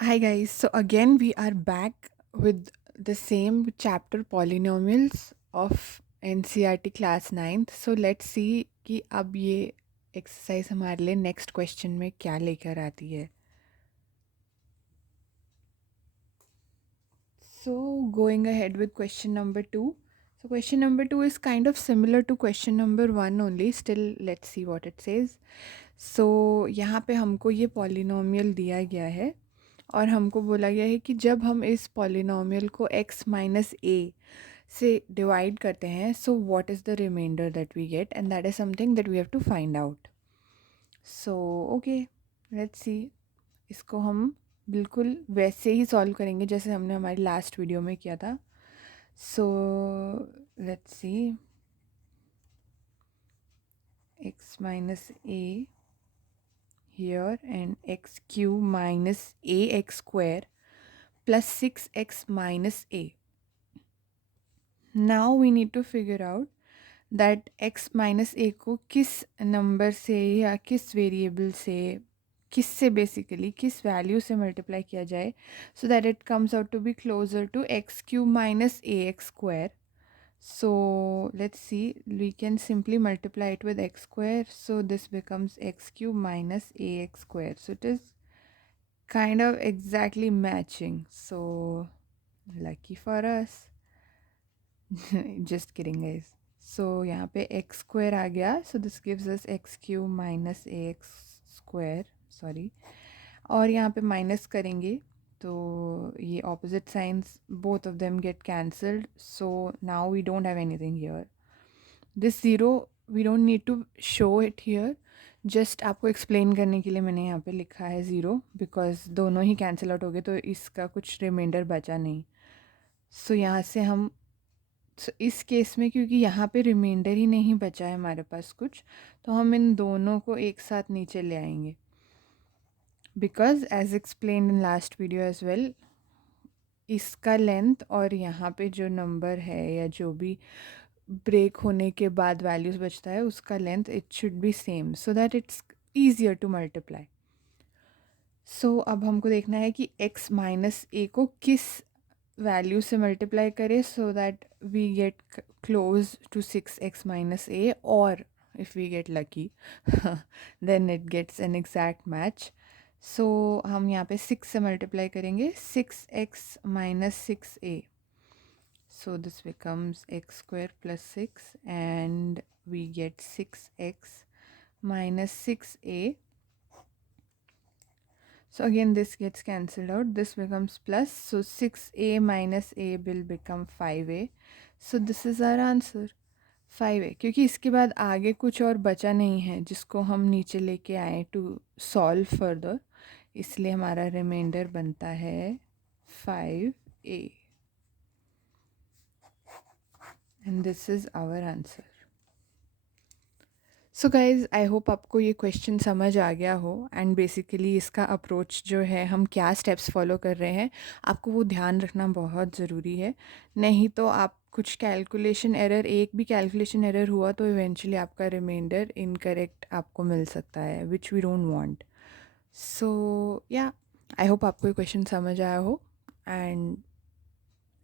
Hi guys, so again we are back with the same chapter polynomials of NCERT class 9th. So let's see कि अब ये exercise हमारे लिए next question में क्या लेकर आती है. So going ahead with question number 2. So question number 2 is kind of similar to question number 1 only. Still let's see what it says. So यहाँ पे हमको ये polynomial दिया गया है और हमको बोला गया है कि जब हम इस पॉलिनोमियल को x माइनस ए से डिवाइड करते हैं so what is the remainder that we get and that is something that we have to find out. So okay, let's see. इसको हम बिल्कुल वैसे ही सॉल्व करेंगे जैसे हमने हमारी लास्ट वीडियो में किया था. So let's see. x minus A here and x cube minus ax square plus 6x minus a. Now we need to figure out that x minus a को किस नंबर से या किस वेरिएबल से किससे बेसिकली किस वैल्यू से multiply किया जाए so that it comes out to be closer to x cube minus a x square. So let's see, we can simply multiply it with x square, so this becomes x cube minus ax square. So it is kind of exactly matching, so lucky for us. Just kidding guys. So यहाँ पे x square आ गया, so this gives us x cube minus ax square, sorry. और यहाँ पे minus करेंगे तो ये opposite signs both of them get cancelled, so now we don't have anything here. This zero we don't need to show it here, just आपको explain करने के लिए मैंने यहाँ पे लिखा है ज़ीरो, बिकॉज दोनों ही कैंसिल आउट हो गए तो इसका कुछ रिमाइंडर बचा नहीं. सो यहाँ से हम इस केस में क्योंकि यहाँ पे रिमाइंडर ही नहीं बचा है हमारे पास कुछ, तो हम इन दोनों को एक साथ नीचे ले आएंगे. Because as explained in last video as well, इसका लेंथ और यहाँ पे जो नंबर है या जो भी ब्रेक होने के बाद वैल्यूज बचता है उसका length it should be same so that it's easier to multiply. So अब हमको देखना है कि x माइनस ए को किस वैल्यू से मल्टीप्लाई करें so that we get close to 6x minus a, और if we get lucky then it gets an exact match. So हम यहाँ पे 6 से मल्टीप्लाई करेंगे 6x minus 6a. So this becomes x square plus 6 and we get 6x minus 6a. So again this gets cancelled out, this becomes plus, so 6a minus a will become 5a. So this is our answer 5a, क्योंकि इसके बाद आगे कुछ और बचा नहीं है जिसको हम नीचे लेके आए टू सॉल्व फर्दर, इसलिए हमारा रिमाइंडर बनता है 5a and this is our answer. So guys I hope आपको ये क्वेश्चन समझ आ गया हो एंड बेसिकली इसका अप्रोच जो है हम क्या स्टेप्स फॉलो कर रहे हैं आपको वो ध्यान रखना बहुत ज़रूरी है. नहीं तो आप कुछ कैलकुलेशन एरर, एक भी कैलकुलेशन एरर हुआ तो इवेंचुअली आपका रिमाइंडर इनकरेक्ट आपको मिल सकता है विच वी डोंट वांट. सो या आई होप आपको ये क्वेश्चन समझ आया हो and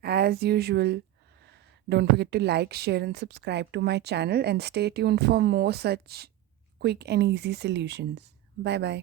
as usual don't forget to like, share and subscribe to my channel and stay tuned for more such quick and easy solutions. Bye bye.